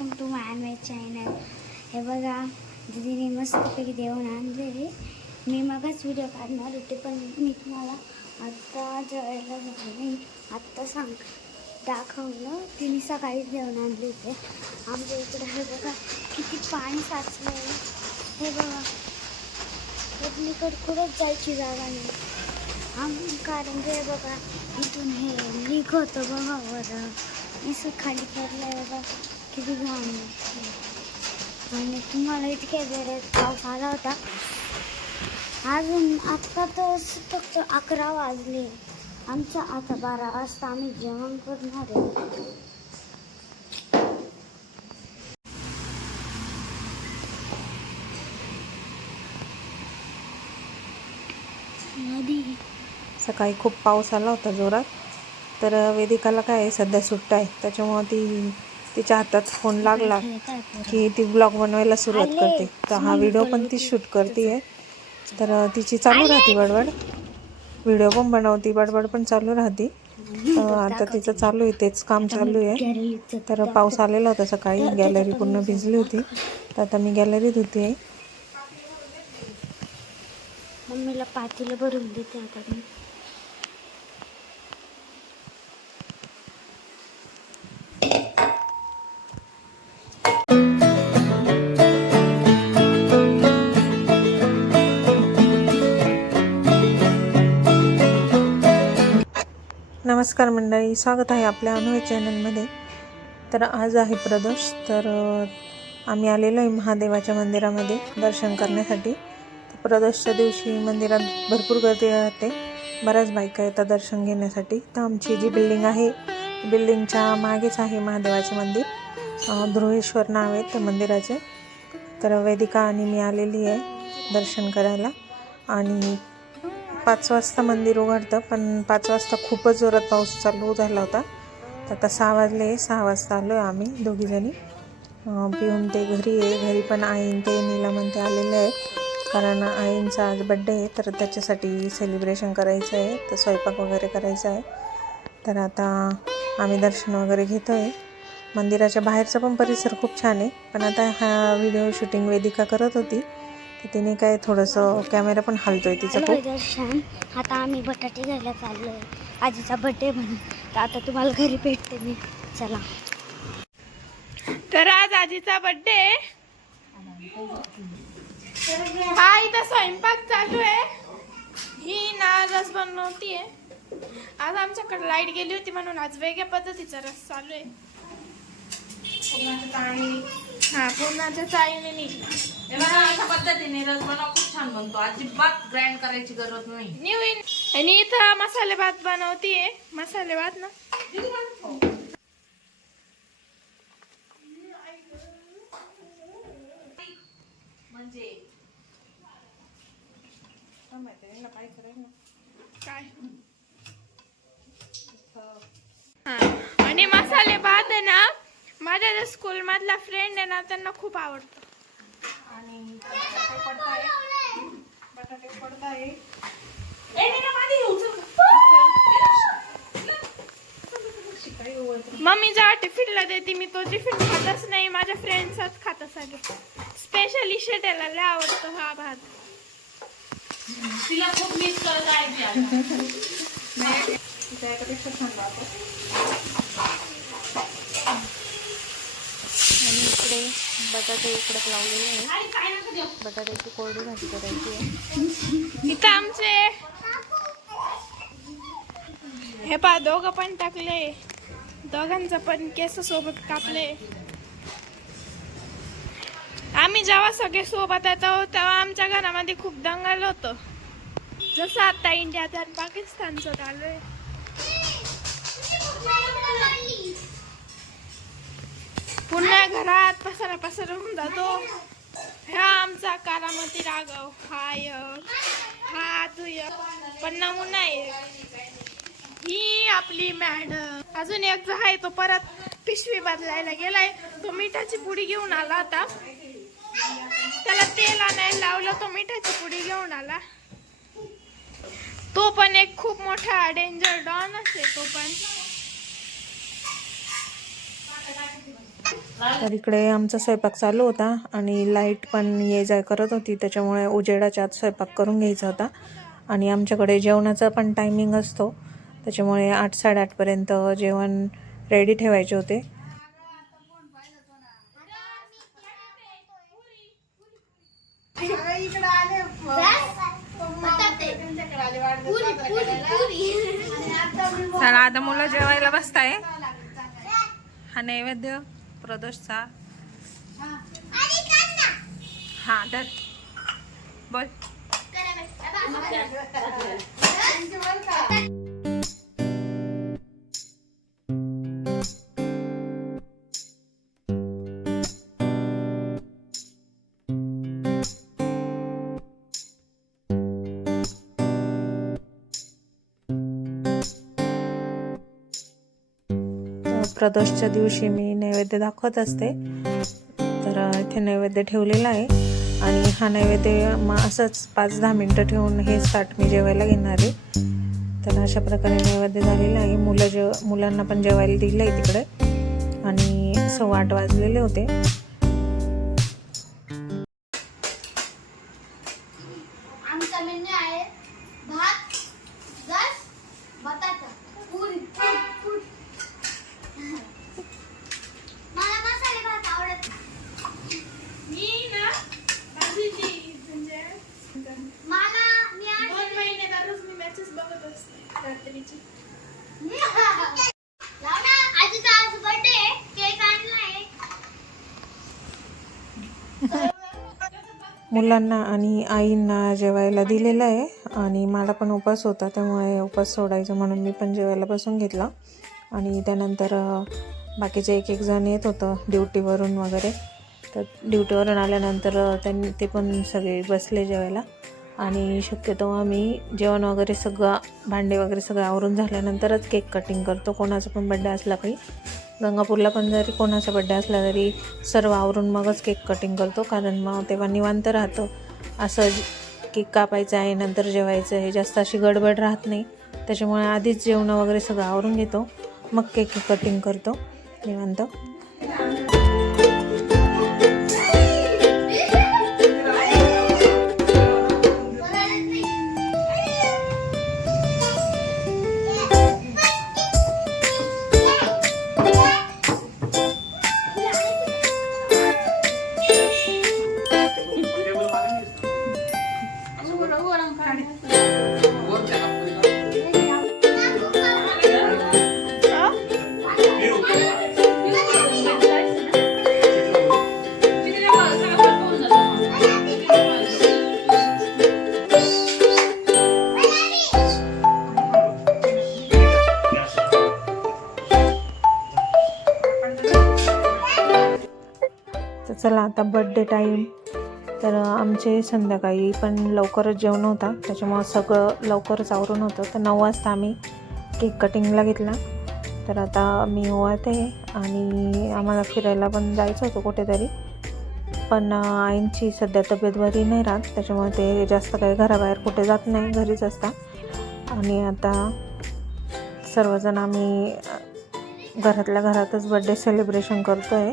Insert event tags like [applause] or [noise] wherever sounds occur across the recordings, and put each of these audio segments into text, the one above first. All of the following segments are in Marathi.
Welcome to my my channel हे बघा दीदीने मस्तपैकी देऊन आणले मी मगच व्हिडिओ काढणार होते पण मी तुम्हाला आत्ता जेवायला झाले नाही. आत्ता सांग दाखवलं तिने सकाळीच देऊन आणले होते. आमच्या इकडे हे बघा किती पाणी साचलं आहे हे बघा इकडे कुठंच जायची जागा नाही. आम कारण की हे बघा इथून हे लीक होतं बघा बरं असं खाली पडलं बघा. किती घाण आणि तुम्हाला इतक्या वेळेस पाऊस आला होता अजून आत्ता तर फक्त अकरा वाजले आमच्या आता बारा वाजता आम्ही जेवण करणार आहे सकाळी खूप पाऊस आला होता जोरात. तर वेदिकाला काय आहे? सध्या सुट्टा आहे त्याच्यामुळं ती तिच्या हातात फोन लागला की ती ब्लॉग बनवायला सुरुवात करते. तर हा व्हिडिओ पण ती शूट करते आहे तर तिची चालू राहते बडबड. व्हिडिओ पण बनवती बडबड पण चालू राहते. आता तिचं चालू आहे तेच काम चालू आहे. तर पाऊस आलेला होता सकाळी गॅलरी पूर्ण भिजली होती. तर आता मी गॅलरीत होती. आहे मम्मीला पातीला भरून देते आता मी. नमस्कार मंडळी स्वागत आहे आपल्या अनुय चॅनलमध्ये तर आज आहे प्रदोष तर आम्ही आलेलो आहे महादेवाच्या मंदिरामध्ये दर्शन करण्यासाठी. तर प्रदोषच्या दिवशी मंदिरात भरपूर गर्दी राहते बऱ्याच बायका येतात दर्शन घेण्यासाठी. तर आमची जी बिल्डिंग आहे बिल्डिंगच्या मागेच आहे महादेवाचे मंदिर. ध्रुवेश्वर नाव आहे त्या मंदिराचे. तर वेदिका आणि मी आलेली आहे दर्शन करायला. आणि पाच वाजता मंदिर उघडतं पण पाच वाजता खूपच जोरात पाऊस चालू झाला होता. तर आता सहा वाजले सहा वाजता आलो आहे आम्ही दोघीजणी पिऊन ते घरी आहे घरी पण आईन ते नीलामन ते आलेले आहेत. कारण आईंचा आज बड्डे आहे तर त्याच्यासाठी सेलिब्रेशन करायचं आहे तर स्वयंपाक वगैरे करायचा आहे. तर आता आम्ही दर्शन वगैरे घेतो आहे मंदिराच्या बाहेरचा पण परिसर खूप छान आहे. पण आता हा व्हिडिओ शूटिंग वेदिका करत होती. तर तिने काय थोडंसं कॅमेरा पण हलतोय तिचं हॅलो खूप दर्शन आता आम्ही बटाटे घ्यायला चाललोय. आजीचा बर्थडे म्हणून. तर आता तुम्हाला घरी भेटते मी. चला. तर आज आजीचा बर्थडे हा इथं स्वयंपाक चालू आहे. ही ना रस बनवतीये. आज आमच्याकडे लाइट गेली होती म्हणून आज वेगळ्या पद्धतीचा रस चालू आहे. हा पूर्णाच्या चाळीने निघला हे बघा, अशा पद्धतीने रस बनव खूप छान बनतो. अजिबात ग्राइंड करायची गरज नाही. न्यू इन आणि इथं मसाले भात बनवतीये. मसाले भात ना? म्हणजे? काय? हा. आणि मसाले भात आहे ना माझ्या ज्या स्कूल मधला फ्रेंड आहे ना त्यांना खूप आवडतो. आणि बटाटे. मम्मी जेव्हा टिफिनला देते मी तो टिफिन खातच नाही. माझ्या फ्रेंड्सच खात सगळे स्पेशली शेटेला लय आवडतो हा भात. तिला खूप मिस करत आहे [laughs] ती आता. त्याच्यापेक्षा छान राहतो आणि इकडे बटाटे उकडत लावलेले आहे बटाट्याची कोरडी भाजी करायची आहे. इथं आमचे. हे पा दोघं पण टाकले. दोघांचं पण केस सोबत कापले. आम्ही जेव्हा सगळे सोबत येतो तेव्हा आमच्या घरामध्ये खूप दंगल होतं. जसं आता इंडियात आणि पाकिस्तानचं चालू आहे. पुन्हा घरात पसारा पसारा होऊन जातो. हा आमचा कालामती राघव. हाय. हा तुय पण नमुना आहे ही आपली मॅडम. अजून एक जो आहे तो परत पिशवी बदलायला गेलाय. तो मिठाची पुडी घेऊन आला आता. त्याला तेल आणायला लावलं तो मिठाची पुडी घेऊन आला. तो पण एक खूप मोठा डेंजर डॉन असे तो पण. तर इकडे आमचा स्वयंपाक चालू होता आणि लाइट पण ये जाय करत होती त्याच्यामुळे उजेडाच्या आत स्वयंपाक करून घ्यायचा होता. आणि आमच्याकडे जेवणाचा पण टायमिंग असतो त्याच्यामुळे आठ साडेआठपर्यंत जेवण रेडी ठेवायचे होते. चला आता मुलं जेवायला बसताय. हा नैवेद्य. प्रदोषचा. हा धर. बोल. [laughs] प्रदोषच्या दिवशी मी नैवेद्य दाखवत असते. तर इथे नैवेद्य ठेवलेला आहे. आणि हा नैवेद्य मग असंच पाच दहा मिनटं ठेवून हे स्टार्ट मी जेवायला घेणार आहे. तर अशा प्रकारे नैवेद्य झालेला आहे. मुलं जेव मुलांना पण जेवायला दिलं आहे तिकडे. आणि सव्वा आठ वाजलेले होते. आमचा मेन्यू आहे भात रस बटाटा पुरी पुरी पुरी मला मसाले भात आवडत नाही. मी ना आधीची म्हणजे मला मी आज दोन महिने दररोज मी मॅचेस बघत असते रात्रीची लाव ना आजीचा आज बर्थडे केक आणलाय मुलांना आणि आईंना जेवायला दिलेलं आहे आणि मला पण उपास होता त्यामुळे उपास सोडायचं म्हणून मी पण जेवायला बसून घेतला. आणि त्यानंतर बाकीचे एक एक जण येत होतं ड्युटीवरून वगैरे. तर ड्युटीवरून आल्यानंतर त्यांनी ते पण सगळे बसले जेवायला. आणि शक्यतो आम्ही जेवण वगैरे सगळं भांडे वगैरे सगळं आवरून झाल्यानंतरच केक कटिंग करतो. कोणाचा पण बड्डे असला काही गंगापूरला पण जरी कोणाचा बड्डे असला तरी सर्व आवरून मगच केक कटिंग करतो. कारण मग तेव्हा निवांत राहतं. असं केक कापायचं आहे नंतर जेवायचं आहे जास्त अशी गडबड राहत नाही. त्याच्यामुळे आधीच जेवणं वगैरे सगळं आवरून घेतो. मग केक कटिंग करतो. निवांत. चला आता बड्डे टाईम तर आमचे संध्याकाळी पण लवकरच जेवण होता. त्याच्यामुळं सगळं लवकरच आवरून होतं. तर नऊ वाजता आम्ही केक कटिंगला घेतला. तर आता मी ओवाळते आणि आम्हाला फिरायला पण जायचं होतं कुठेतरी. पण आईंची सध्या तब्येत बरी नाही राहत. त्याच्यामुळे ते जास्त काही घराबाहेर कुठे जात नाही घरीच असतात. आणि आता सर्वजण आम्ही घरातल्या घरातच बड्डे सेलिब्रेशन करतो आहे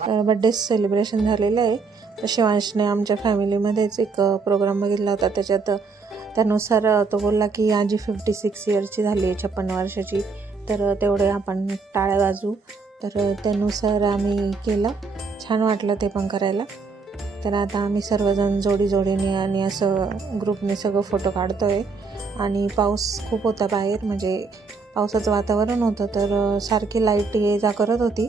तर बड्डे सेलिब्रेशन झालेलं आहे. शिवांशने आमच्या फॅमिलीमध्येच एक प्रोग्राम बघितला होता. त्याच्यात त्यानुसार तो बोलला की आजी फिफ्टी सिक्स इयरची झाली आहे छप्पन्न वर्षाची. तर तेवढे आपण टाळ्या वाजू तर त्यानुसार आम्ही केलं. छान वाटलं ते पण करायला. तर आता आम्ही सर्वजण जोडी जोडीने आणि असं ग्रुपने सगळं फोटो काढतो आहे आणि पाऊस खूप होता बाहेर. म्हणजे पावसाचं वातावरण होतं. तर सारखी लाइट ये जा करत होती.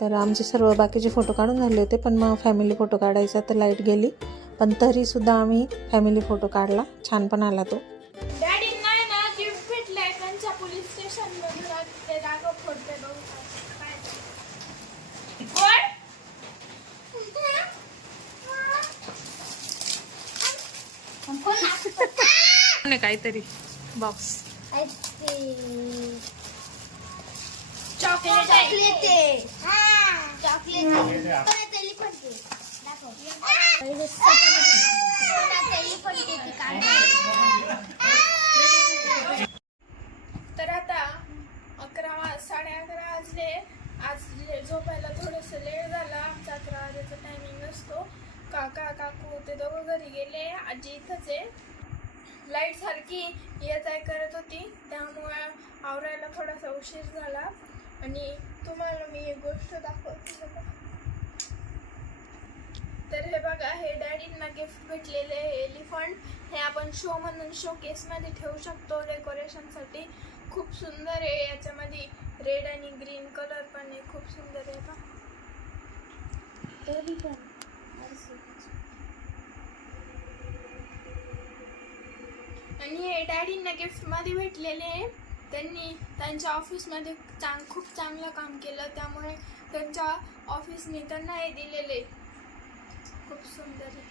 तर आमचे सर्व बाकीचे फोटो काढून झाले होते पण मग फॅमिली फोटो काढायचा तर लाइट गेली. पण तरीसुद्धा आम्ही फॅमिली फोटो काढला. छान पण आला तो. डॅडी नाही ना गिफ्ट भेटलंय त्यांच्या पोलीस स्टेशन मधून. ते राघव फोडते बघू काय ते. कोण? काहीतरी? बॉक्स चॉकलेट तर आता अकरा साडे अकरा वाजले. आज झोपायला थोडंसं लेट झालं. आमचा अकरा वाजेचा टायमिंग असतो काका काकू ते दोघं घरी गेले. आजी इथंच आहे. लाइट सारखी येत आहे करत होती. त्यामुळे आवरायला थोडासा उशीर झाला. आणि तुम्हाला मी एक गोष्ट दाखवते. तर हे बघा हे डॅडींना गिफ्ट भेटलेले एलिफंट हे आपण शो म्हणून शो केसमध्ये ठेवू शकतो डेकोरेशनसाठी खूप सुंदर आहे याच्यामध्ये रेड आणि ग्रीन कलर पण आहे खूप सुंदर आहे पण आणि हे डॅडींना गिफ्टमध्ये भेटलेले आहे. त्यांनी त्यांच्या ऑफिसमध्ये चांग खूप चांगलं काम केलं. त्यामुळे त्यांच्या ऑफिसने त्यांना हे दिलेले. खूप सुंदर. आहे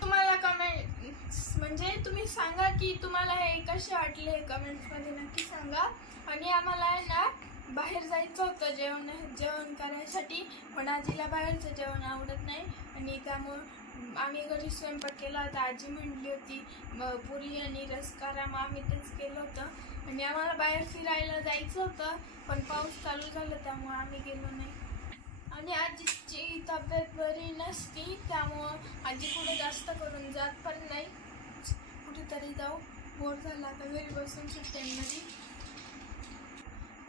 तुम्हाला कमेंट्स म्हणजे तुम्ही सांगा की तुम्हाला हे कसे वाटले कमेंट्समध्ये नक्की सांगा. आणि आम्हाला आहे ना बाहेर जायचं होतं जेवण जेवण करायसाठी. पण आजीला बाहेरचं जेवण आवडत नाही. आणि त्यामुळं आम्ही घरी स्वयंपाक केला होता. आजी म्हणली होती पुरी आणि रस करा मग आम्ही तेच केलं होतं. आणि आम्हाला बाहेर फिरायला जायचं होतं पण पाऊस चालू झाला त्यामुळे आम्ही गेलो नाही. आणि आजीची तब्येत बरी नसती त्यामुळं आजी कुठे जास्त करून जात पण नाही. कुठेतरी जाऊ बोर झाला आता घरी बसून सुट्ट्यांमध्ये.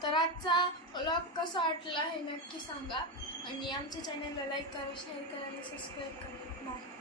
तर आजचा व्लॉग कसा वाटला हे नक्की सांगा. आणि आमच्या चॅनलला लाईक करा शेअर करा आणि सबस्क्राईब करा. Bye